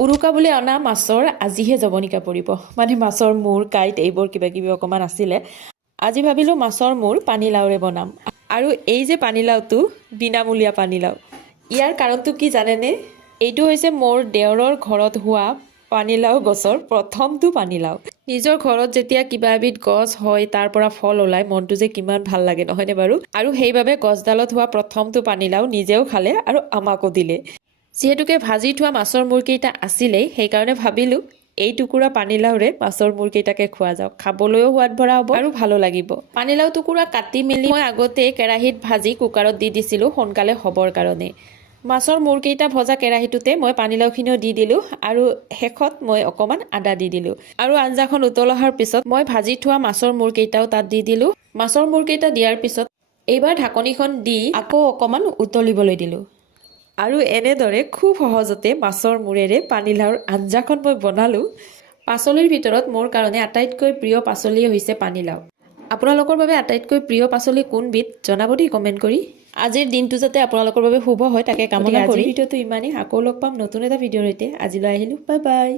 উৰুকা বুলি অনা মাছৰ আজিহে জৱনিকা পৰিব মানে মাছৰ মূৰ কাইট এইবোৰ কিবা কিবি অকণমান আছিলে আজি ভাবিলোঁ মাছৰ মূৰ পানীলাওৰে বনাম আৰু এই যে পানীলাওটো বিনামূলীয়া পানীলাও ইয়াৰ কাৰণটো কি জানেনে এইটো হৈছে মোৰ দেওৰৰ ঘৰত হোৱা পানীলাও গছৰ প্ৰথমটো পানীলাও নিজৰ ঘৰত যেতিয়া কিবা এবিধ গছ হয় তাৰ পৰা ফল ওলাই মনটো যে কিমান ভাল লাগে নহয়নে বাৰু আৰু সেইবাবে গছডালত হোৱা প্ৰথমটো পানীলাও নিজেও খালে আৰু আমাকো দিলে যিহেতুকে ভাজি থোৱা মাছৰ মূৰকেইটা আছিলেই সেইকাৰণে ভাবিলোঁ এই টুকুৰা পানীলাওৰে মাছৰ মূৰকেইটাকে খোৱা যাওক খাবলৈও সোৱাদ ভৰা হ'ব আৰু ভালো লাগিব পানীলাও টুকুৰা কাটি মেলি মই আগতে কেৰাহীত ভাজি কুকাৰত দি দিছিলোঁ সোনকালে হ'বৰ কাৰণে মাছৰ মূৰকেইটা ভজা কেৰাহীটোতে মই পানীলাওখিনিও দি দিলোঁ আৰু শেষত মই অকণমান আদা দি দিলোঁ আৰু আঞ্জাখন উতল অহাৰ পিছত মই ভাজি থোৱা মাছৰ মূৰকেইটাও তাত দি দিলোঁ মাছৰ মূৰকেইটা দিয়াৰ পিছত এইবাৰ ঢাকনিখন দি আকৌ অকণমান উতলিবলৈ দিলোঁ আৰু এনেদৰে খুব সহজতে মাছৰ মূৰেৰে পানীলাওৰ আঞ্জাখন মই বনালোঁ পাচলিৰ ভিতৰত মোৰ কাৰণে আটাইতকৈ প্ৰিয় পাচলি হৈছে পানীলাও আপোনালোকৰ বাবে আটাইতকৈ প্ৰিয় পাচলি কোনবিধ জনাব দেই কমেণ্ট কৰি আজিৰ দিনটো যাতে আপোনালোকৰ বাবে শুভ হয় তাকে কামনা কৰি ভিডিঅ'টো ইমানেই আকৌ লগ পাম নতুন এটা ভিডিঅ'ৰ সৈতে আজিলৈ আহিলোঁ বাই বাই